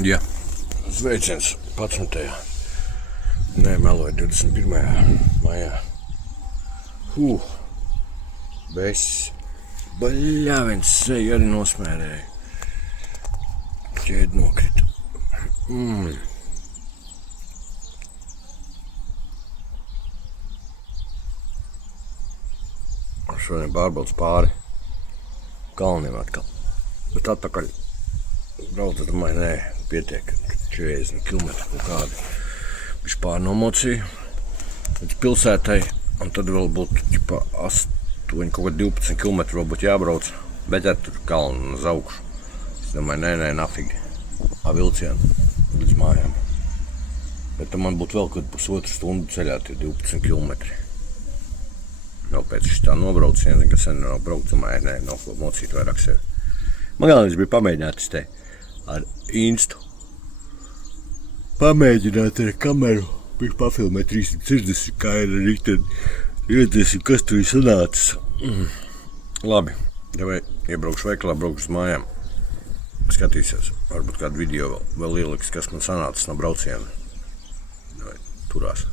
Ja, sveiciens 11. Nē, meloju 21. maijā. Baļāviens seju arī nosmērēja. Ķēdi nokrita. Šodien pārbaudas pāri kalniem atkal. Bet atpakaļ brauc, es domāju, nē, pietiek 40 km kaut kādi. Viņš pārnomocīja līdz pilsētai, un tad vēl būtu 8, kaut kā 12 km vēl būtu jābrauc, bet ja tur kalnu uz augšu. Es domāju, nē, nafigi, vilcienu līdz mājām. Bet tad man būtu vēl kaut pusotru stundu ceļā tie 12 km. Vēl pēc šitā nobrauciena, kas sen nav braukt, domāju, nē, nav ko mocīt vairāk sevi. Man galvenais bija pamēģināt ar Instu. Pamēģināt ar kameru, bija pafilmēt 360, kā ir arī tad redzēsim, kas tur ir sanācis. Labi, ja iebraukšu veikalā, braukšu uz mājām, skatīsies, varbūt kādu video vēl ieliks, kas man sanācis no brauciena. Turās.